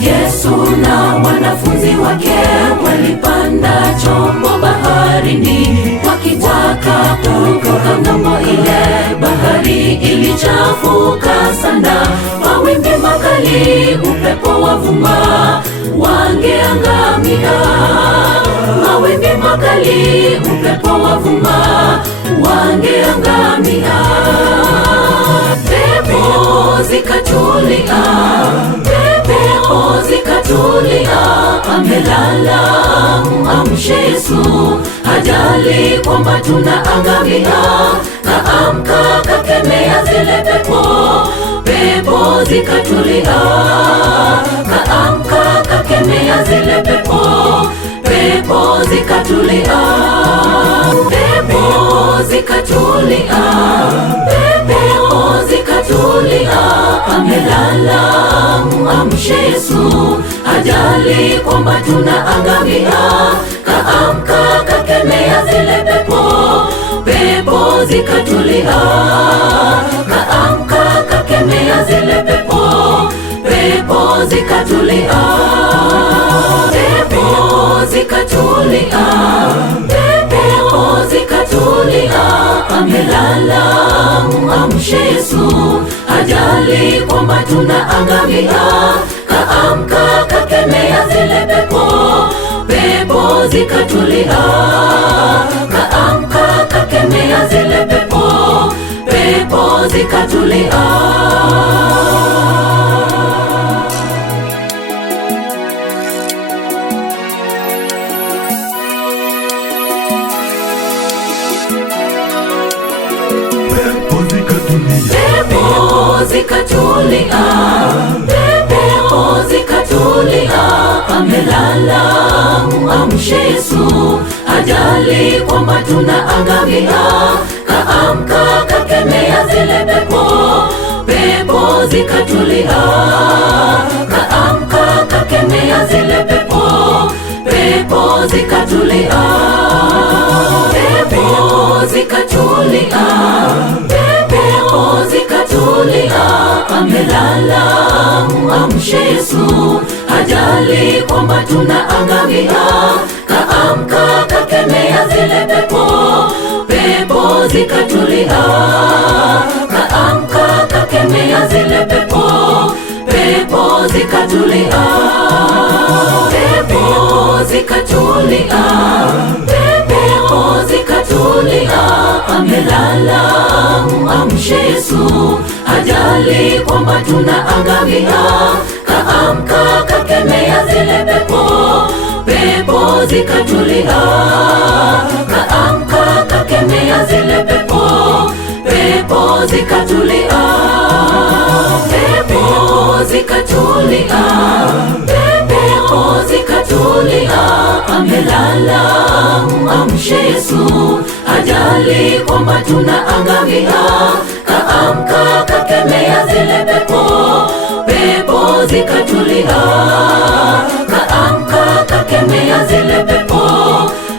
Yesu na wanafunzi wake walipanda chombo baharini, wakitaka kuvuka ng'ambo ile. Bahari ilichafuka sana, mawimbi makali, upepo wavuma, wangeangamia. Mawimbi makali, upepo wavuma, wangeangamia. Pepo zikatulia, pepo zikatulia, amelala, muamshe Yesu, hajali kwamba tunaangamia. Kaamka, kakemea zile pepo, pepo zikatulia. Kaamka, kakemea zile pepo, pepo zikatulia. Pepo zikatulia, pepo zikatulia, amelala, muamshe Yesu, hajali kwamba tunaangamia. Kaamka, kakemea zile pepo, pepo zikatulia. Kaamka, kakemea zile pepo, pepo zikatulia. Pepo zikatulia, pepo zikatulia, amelala, muamshe Yesu, hajali kwamba tunaangamia. Kaamka, kakemea zile pepo, pepo zikatulia. Kaamka, kakemea zile pepo, pepo zikatulia. Pepo zikatulia, pepo zikatulia, amelala, muamshe Yesu, hajali kwamba tunaangamia. Kaamka, kakemea zile pepo, pepo zikatulia. Kaamka, kakemea zile pepo, pepo zikatulia. Pepo zikatulia, pepo zikatulia, amelala, muamshe Yesu, hajali kwamba tunaangamia. Kaamka, kakemea zile pepo, pepo zikatulia. Kaamka, kakemea zile pepo, pepo zikatulia. Pepo zikatulia, pepo zikatulia, amelala, muamshe Yesu, hajali kwamba tunaangamia. Kaamka, kakemea zile pepo, pepo zikatulia. Kaamka, kakemea zile pepo, pepo zikatulia. Pepo zikatulia, pepo zikatulia, amelala, muamshe Yesu, hajali kwamba tunaangamia. Kaamka, kakemea zile pepo, pepo zikatulia. Kaamka, kakemea zile pepo,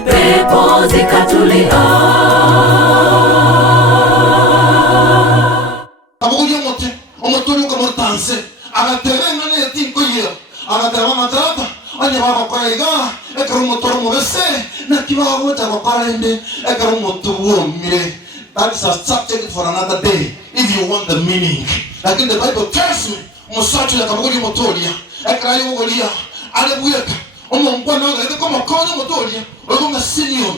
pepo zikatulia. Abuja mote, omotoni ukamortanse, agatere ngane yatinko yeo, agatera matrata, anya baba kwa iga, ekaro motoro mobese, na kiba wota kwa parende, ekaro motuwo mire. That is a subject for another day, if you want the meaning. Like in the Bible tells me, Mosacho ya kabuguli motolia, ekara yogolia, alebuyeka, omongwa naga, ete kama konyo motolia, ogonga senior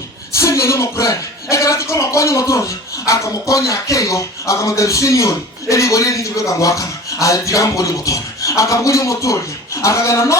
yomo krene, ekara ti kama konyo motolia, akamokonya akeyo, akamoteru senior, eli golia nitubeka mwakana, alitigambo li motolia, akabuguli motolia, akagana no,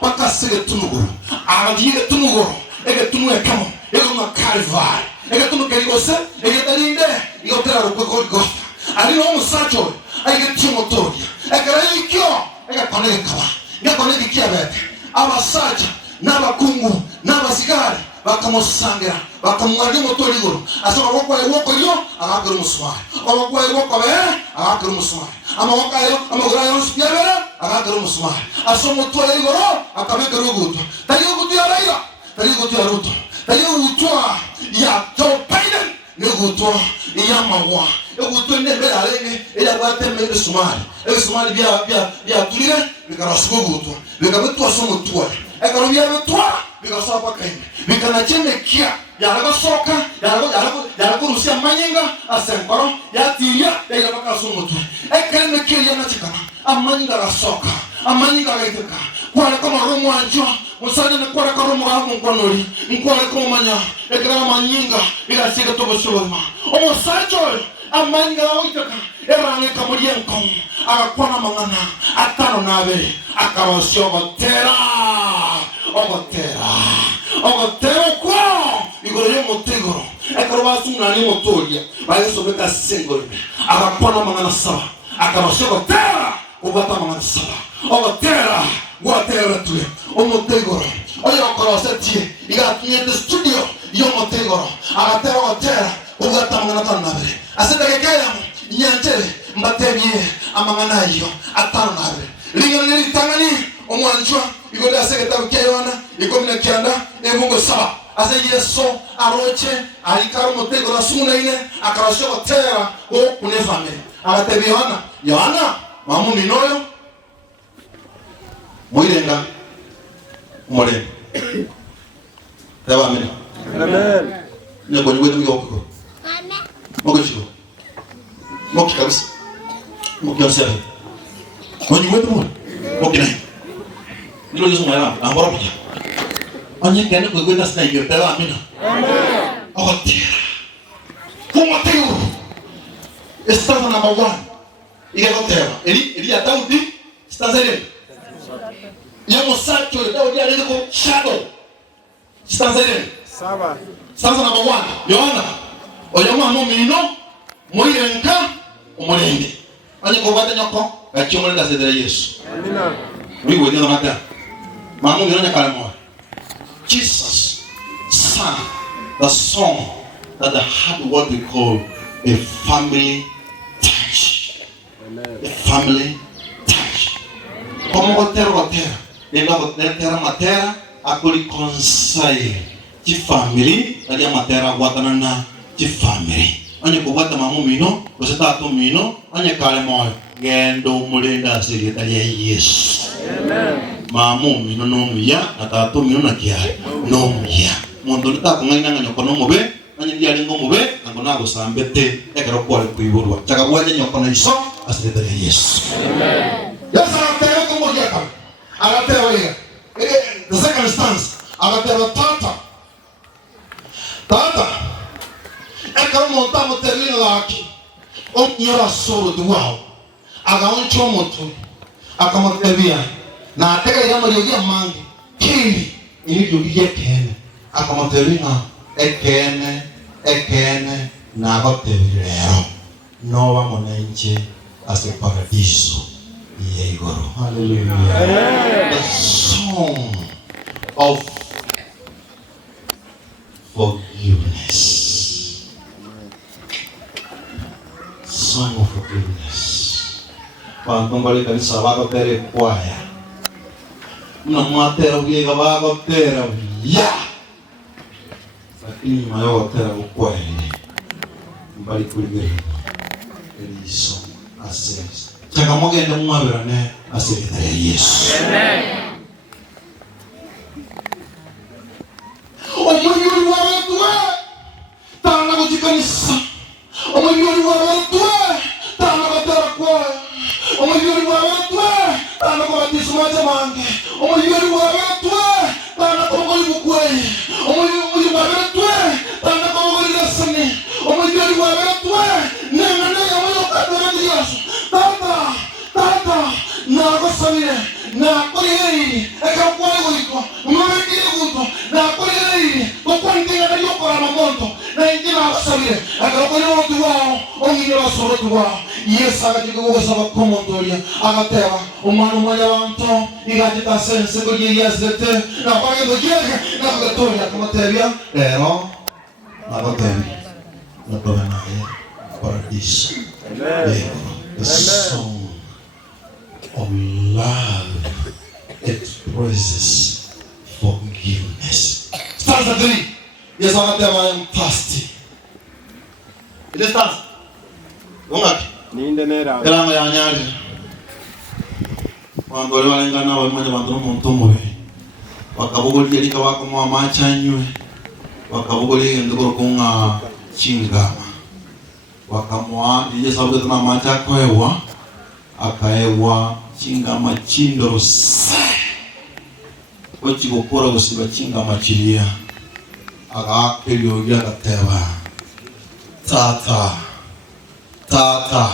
paka sige tunugoro, akagile tunugoro, ege tumu ekamo, ege mga Calvary, ege tumu kerigose, ege talinde, ege otera rukwe Golgotha, alino Mosacho, ege tiyo motolia, ekara yikyo, ege konege kawa, ege konege kiabete, abasaja, n'abakungu, n'abasigari, bakamusangira, bakamwari motoligoro, asoma wokwa woko yo, agakira umuswari, wokwa woko be, agakira umuswari, amawaka yo, amagura yo nsiyabera, agakira umuswari, asoma utwa igoro, akabeka rugutu, tayo gutu ya Raila, tayo gutu ya Ruto, tayo utwa ya Joe Biden, negutwa iyamawa egutwa ndembera rene ila bateme esumari esumari bya turire bikarasugutwa bikabitwa somutwa ekarubya bitwa bikasapa kaine bikanachemekia yarabasoka yarakurusia manyinga asenkoro yatiria ila bakasumutwa ekemekia yanachikana amanyinga rasoka amanyinga gaiteka kwala kama romo anjo musana na kwala kama romo hapo mkonori mkwala kama manya ekara manyinga ila sika to boshoma omusacho amanyinga gaiteka erange kamuria nkom akakwana mangana atano nabe akarosio ogotera kwa igoro motegoro ekarabasu nani motoria bayeso beka sengoro akakwana mangana saba akarosio gotera ubata mangana saba ogotera guatera tue omotegoro oyo koroseti igatunyete studio yo motegoro agatera ogotera ubata mangana tanabere asete kekaya nyantere mbatebye amangana yo atano nabere lingana litangani omwanjwa igoda seketa ukeyona igomna kyanda emungo saba ase yeso aroche alikaro motegoro asuna ile akarosho gotera o kunefame agatebye Yohana mamu minoyo Moirenga More. Amen. Amen. Nebo ni wetu yoko. Amen. Mokicho. Moki kabisa. Moki kabisa. Kwani wetu mo? Moki nai. Ndio Yesu mwana angora moja. Anye kene kwenda sina hiyo tawa amina. Amen. Okote. Kumateu. Estafa number 1. Igekotera. Eli ya Daudi stazele. Yamo sacho Daudi aliko shadow. Stanzele. Saba. Stanza number 1. Yohana. Oyamo amomino moirenka omulenge. Anye ko bata nyoko akimole da sedere Yesu. Amina. Wiwe ni mata. Mamu nyonya kalamo. Jesus sang the song that had what we call a family touch. Amen. A family touch. Como gotera nenda gotera matera akuri konsai ti family aja matera watana na ti family anye ko wata mamu mino oseta to mino anye kale moyo gendo mulenda sigeta ya Yesu. Amen. Mamu mino no muya atato mino na kiari no muya mondo lita ko ngina nganyoko no mobe anye dia lengo mobe ngona go sambete ekero kwale kuiburwa chakabwaje nyoko na iso asigeta ya Yesu. Amen. Yesu anataka kumujia kama anataka ile the second stance anataka tata ekero monta moterina laki onyora soro duwao agaoncho moto akamotebia na ataka ile mali mangi kili ili jogiye kene akamoterina ekene na agotebirero nowa monenche ase paradiso Yegoro. Hallelujah. The song of forgiveness. Song of forgiveness. Pantong kanisa bago tere kwaya. Mnamatera ugiga bago tera ya. Lakini mayo tera kwaya. Mbali kuligeri. Eliso ases. Chakamoge ndo mwabirane asigeta ya Yesu. Amen. Omuyuri wa wetwe tana kujikanisa. Omuyuri wa wetwe tana batera kwa. Omuyuri wa wetwe tana kubatisha maji mange. Omuyuri wa wetwe tana kongoli bukweli. Omuyuri wa wetwe tana kongoli lesani. Omuyuri wa wetwe nengane ya moyo kadara Yesu. Tata na kosabire na koyeri ekakwale goiko umabekire guto na koyeri kokwantinga na yokora mamonto na injina kosabire akakoyeri wotu wao ongire basoro tu wao Yesu akajiko gosaba komondoria agateba umwana mwanya wanto igajita sense ko yiyazete na kwage dojege na kugatoria kamotebia ero agotebi na tobana paradiso. Amen. The song of love expresses forgiveness. Stanza 3. Yes, I am thirsty. distance ungaki ninde nera elanga ya nyali wangole walengana wamanya bantu n'omuntu mubi wakabugulira lika wako mwa machanywe wakabugulira ndikoro kunga chingama wakamwa ndiye sababu tuna macha kwewa akaewa chingama chindoro ochi gukora gusiba chingama chiriya agakeliyo gateba tata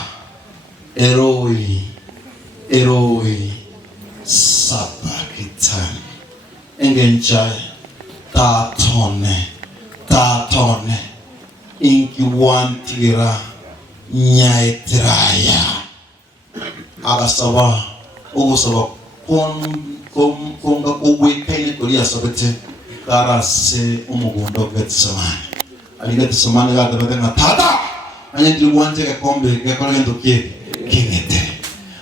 eroi sabakitani engenchai tatone inkiwantira nyaitraya agasaba ogusaba konga kogwekaine kuri asabete karase umugundo Getsemani ali Getsemani gadabatenga tata anyendiri wanje gakombe gakolendo kingete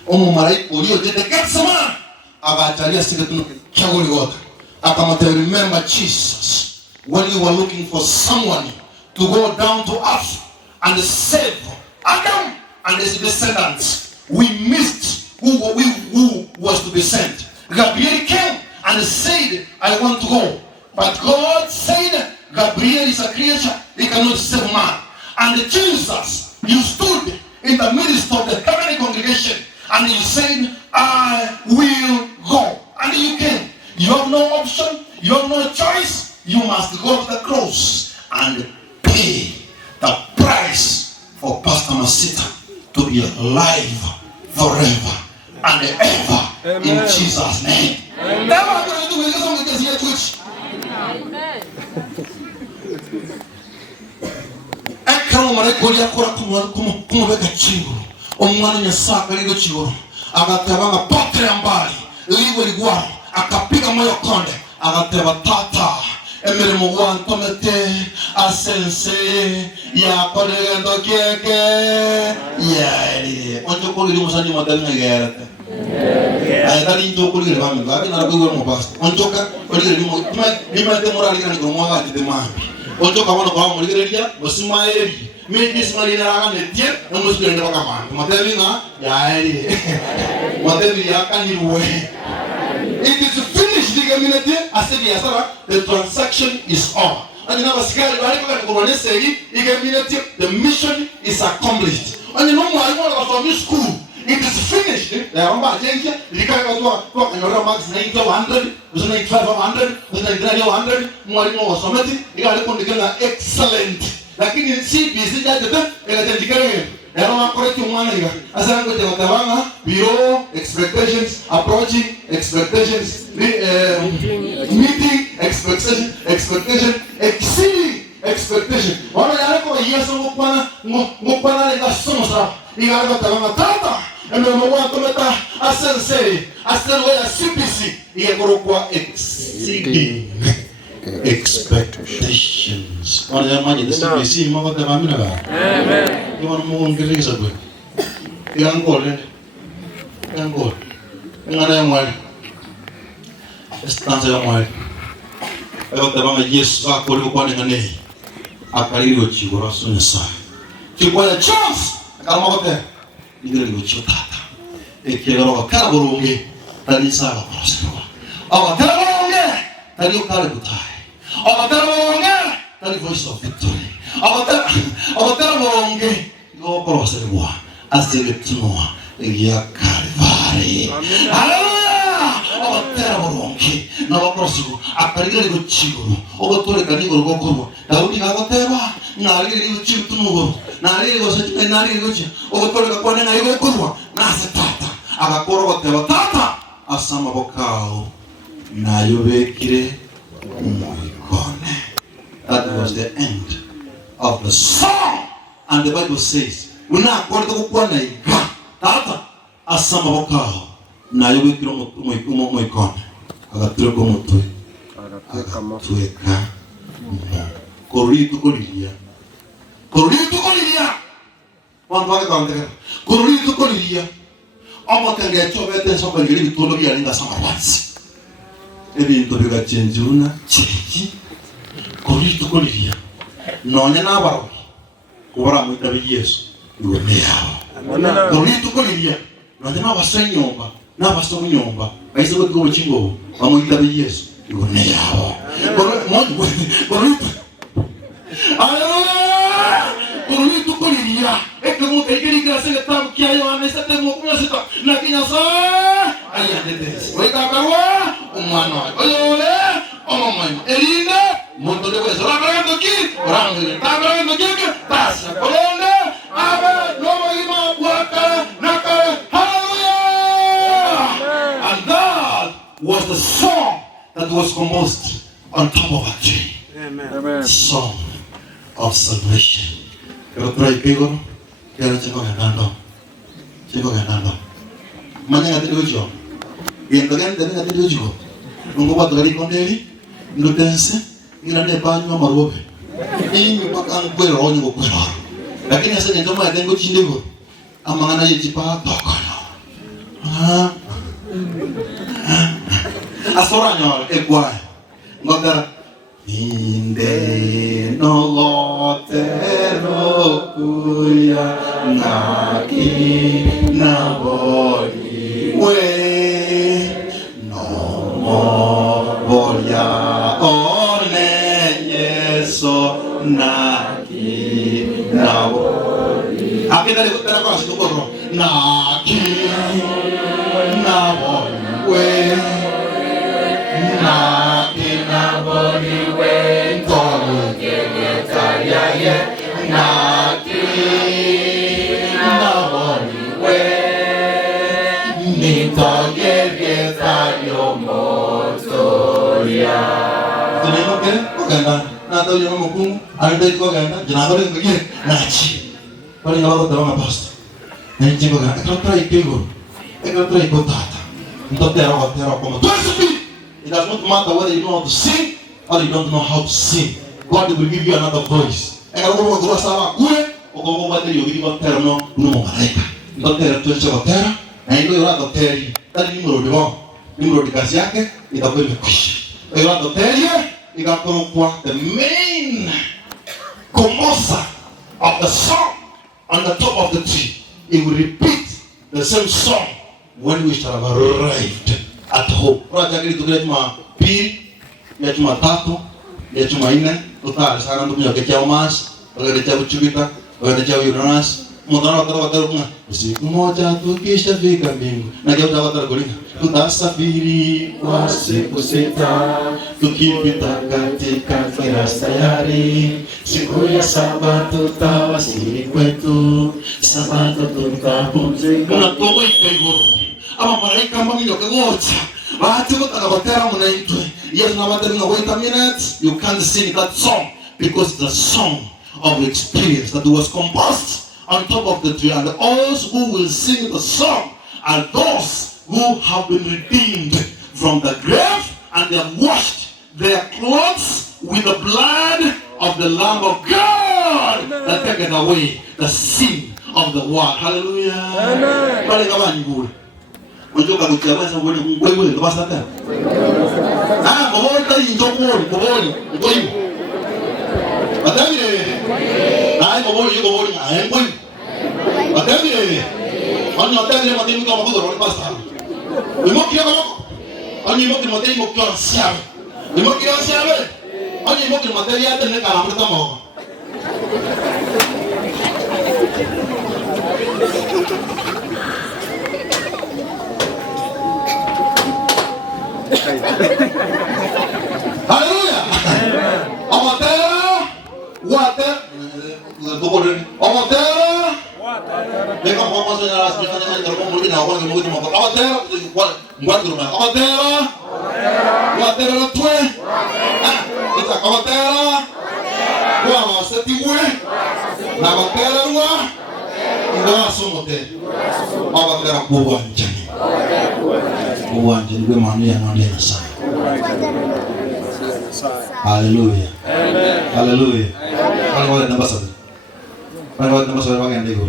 umumarayika uriyo jete Getsemani agachalia sigetuno kyagoli wota akamata remember Jesus when you were looking for someone to go down to earth and save Adam and his descendants. We missed who was to be sent. Gabriel came and said, I want to go. But God said, Gabriel is a creature, he cannot save man. And Jesus, you stood in the midst of the heavenly congregation and you said, I will go. And you came. You have no option, you have no choice. You must go to the cross and pay the price for Pastor Masita to be alive forever and ever. Amen. In Jesus' name. Amen. Emeremo wantomete asense ya kodendo keke ya onto ko limu sani madana gerata ay dali to ko limu bami gabi na ko mo basta onto ka ko limu lima de morali kan ko mo ga de ma onto ka wono ko mo ligeria mosima eri me dismali na ga ne tie no mo sule ndaba ka ma matavi na ya eri matavi ya kan iwe. It is finished. The transaction is on. And you know, the mission is accomplished. And you know, I want from this school. It is finished. The Ramba Jenja, the Kaka, and your Max 900, was 9500, was 900, Morimo was somebody, you got to put together excellent. Like in CBC, that the bureau expectations, approaching expectations, meeting expectation, exceeding expectation. Wana yako yeso mupana le gasonsa. Igara tanga tata. Eme mwa kometa asense, asenwe CPC. Igoro kwa exceeding expectations. Wana yamani the CPC mwa tanga mina ba. Amen. You want more ngirisa bwe. Yangole. Ngana yamwali. Estanza yamwali. Ayo tabanga Yesu akoli kwa ngane. Akaliro chigora sunsa. Chigwa chance. Akamakote. Ngire chotata. Ekero kaburunge. Tani sala prosperwa. Awa kaburunge. Tani kale kutai. Awa kaburunge. Tani voice of victory. Awa kaburunge. Go prosperwa. Asegetunoa. Ya Calvary. Hallelujah. Abatera boronke na baprosigo akarigere gucigoro obotore kanigoro gokoro Daudi gagoteba narigere gucitunugo narigere gosete narigere guci obotore gakwane na igokoro nase tata agakoro goteba tata asama bokao na yobekire umukone. That was the end of the song, and the Bible says una akorde gukwana iga tata asama bokao na yobekire umukone agatureka umutwe agatweka korito kolilia wandwaka kandeka korito kolilia amakanga chobete sobangiri bitolo byalinga samabansi ebintu bigachenjuna chiki korito kolilia none nabaro kubara mwitabe Yesu ibone yawe ngo nitukuliya nande n'abasenyomba n'abasomunyomba bahise ko tugo kingo bamwitabe Yesu ibone yawe ngo nitukuliya ekemo tekirika se tabu kia Yohana sete mo kumyasita na kinyasa ayandete wekakarwa umwana oyole omomanya erinde moto de weso rabarando ki rangi tabarando ki pasa kolonde aba no ima waka naka hallelujah. And that was the song that was composed on top of a tree. Amen. Song of salvation. Pero try people, kaya chico ganando. Manya ngati dojo. Yendo ganda ngati dojo. Nungo ba tori kondeli, ndutense, ngirane banyo marobe. Inyu pakang kwero onyo kwero. Lakini sasa ndio mwa dengo chindego. Amangana yechi pa tokana. Asoranyo ekwa. Ngotara inde no lotero kuya naki na boli we no mo volia one yeso naki na boli akita de tera kwa sikoro naki na boli we naki na boli we tolu kegetaria ye naki na boli we ni togegetario motoria tenemos que ogana na to yo mo kun ande ko gana janador en que nachi para llevar a una pasta en chico gana que trae pego que trae potata entonces era como tú it does not matter whether you know how to sing or you don't know how to sing. God will give you another voice. Ega como tu sawa kule o como wale yo vivo terno no malaika. Ndote tu chako tera na ndio yora toteri. Tani numero de kasi yake itakuwa imekwisha. Yora toteri ikakuwa the main composer of the song on the top of the tree. It will repeat the same song when we shall have arrived at home. Raja kiri tukile chuma pili, ya chuma tatu, ya chuma ine, tutari sana ndugu yake chao mas, wale chao chubita, wale chao Uranus. Mudana watara kunga. Usiku moja tukishafika mbingu. Na kile watara kulinga. Tutasafiri kwa siku sita, tukipita katika kila sayari. Siku ya Sabato tutawasili kwetu, Sabato tutapumzika. Unatoa ikegoro. Ama malaika ambao nyokegocha bahati kutakapotera mnaitwe yes na watu ngo wait a minute you can't sing that song because it's a song of experience that was composed on top of the tree, and those who will sing the song are those who have been redeemed from the grave and they have washed their clothes with the blood of the Lamb of God that taketh away the sin of the world. Hallelujah. Amen. Unjoka kuchama sasa mbona wewe ndo basa tena mbona njokoni ngoyi badamire mbona yuko mbona ngoyi badamire mbona badamire matemi kama kwa ro basa imoki kama ani imoki matemi kwa siawe imoki kwa siawe ani imoki matemi ya tena kama mta mo Hallelujah. Amatera, water, amatera. Mereka mau masuk dalam sebuah nama yang terkongkol di awal yang mungkin mau amatera, buat rumah amatera, amatera tue, kita amatera, gua mau setiwe, amatera gua, gua sumote, amatera buan jadi. Buwan jadi gue manu yang nanti nasa. Haleluya. Haleluya. Mana boleh tambah satu. Mana boleh tambah satu bagian dego.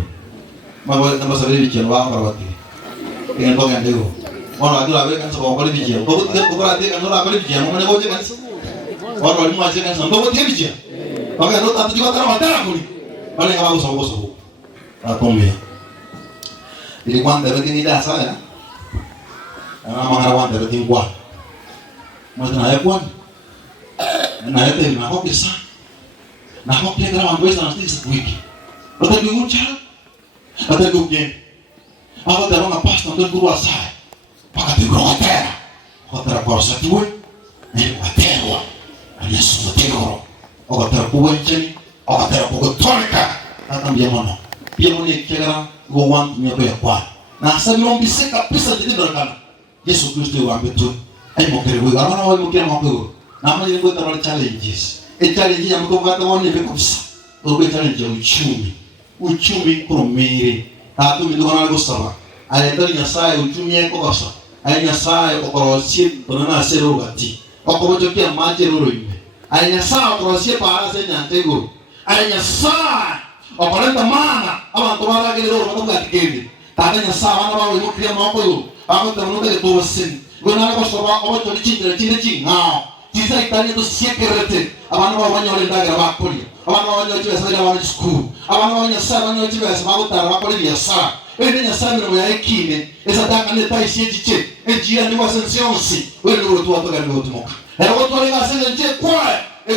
Mana boleh tambah satu bijian wang perawati. Dengan bagian dego. Mana itu lagi kan sebuah kali bijian. Kau tidak berarti kan orang kali bijian. Mana kau jangan. Orang kali macam kan. Kau tidak bijian. Bagian itu tapi juga terang mata aku ni. wale kama usogoso atombe ili kwanda betini da sana ana mangara wanda betini kwa mwana na yakwan na yete na hokisa na hokile kama ngweza na sisi wiki bata biuncha bata guggen aba da banga pasta ndo kurwa sai pakati grotera kotara korsa tuwe ni waterwa ali sutero okotara kuwencheni okotara kugotonika atambia mono pia moni kera go wan nyoto ya kwa na sabi mbise kabisa jidi barakana Yesu Kristo wa mbetu ai mokere we gana wa mokere mokere na mali ngo tara challenges challenge ya mko gata woni be kabisa obe challenge ya uchumi promere atu midu kana go saba ale tari nyasaye uchumi eko kosa ai nyasaye okorosie tonana sero gati okobojo kia maje roro ime ai nyasaye okorosie para se nyantego ai nyasaye okoleta mana abantu baragire roro batagatikendi tata nyasaye bana bawe mukria makoyo abo tamuno ke tosin gona ko soba obo to chindre chingao tisa itani to siekerete abantu babanyole ndagira bakoli abantu babanyole chibesa bana school abantu babanyasa banyo chibesa bagutara bakoli yasa ene nyasa miro ya ekine esa daka ne taisi chiche ejia ni wasensionsi wewe ndio tu watoka ni wotumoka ero to le gasenge nje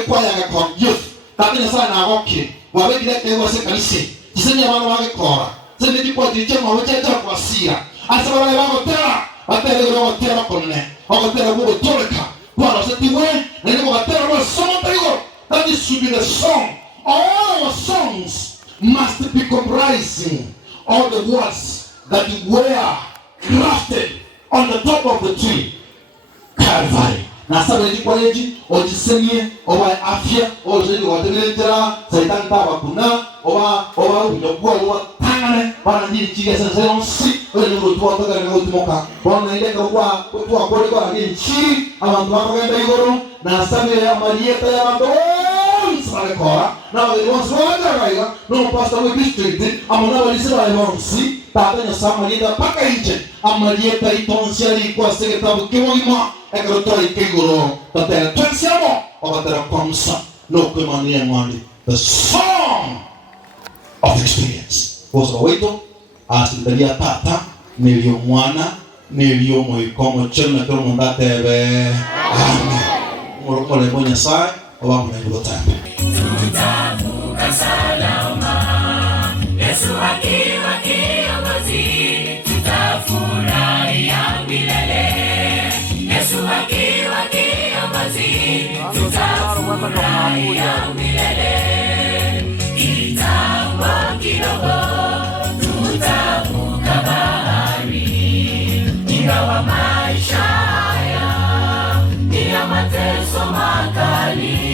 kwa ya ga ko youth tata nyasa na goke wabe kile ke wase kanise tisenya abantu bagekora sende dikwa tiche mo weche ta kwa sia asa bale bagotera batele bagotera konne bagotera bugo toleka kwa se tiwe ne bagotera ba somo trigo. That is should be the song. All our songs must be comprising all the words that were crafted on the top of the tree. Calvary. Na sabe ni kwa yeji ojisemie owa afya ojeji wategelera saitan taba kuna owa unyokuwa wa tane bana ndiri chige sasa onsi ole rutu wa toka na utimoka bana ile kwa kwa ndiri chi abantu bakagenda igoro na sabe ya marieta ya bando sale kora na wale waswaga raiga no pastor we district amona wale sira onsi tata nya samarieta paka nje amarieta itonsiali kwa seketabu kiwima ekrotori kigoro tatera tensiamo obatera komsa no kwemania ngwandi the song of experience was oito asitalia tata nilio mwana nilio moikomo chena kero mundatebe amen moro le monya sai obamu na ngotamba tutavuka salama Yesu akiwa kiongozi tutafurahia milele Yesu akiwa kiongozi tutafurahia milele kitambo kidogo tutavuka bahari ingawa maisha haya ni ya mateso makali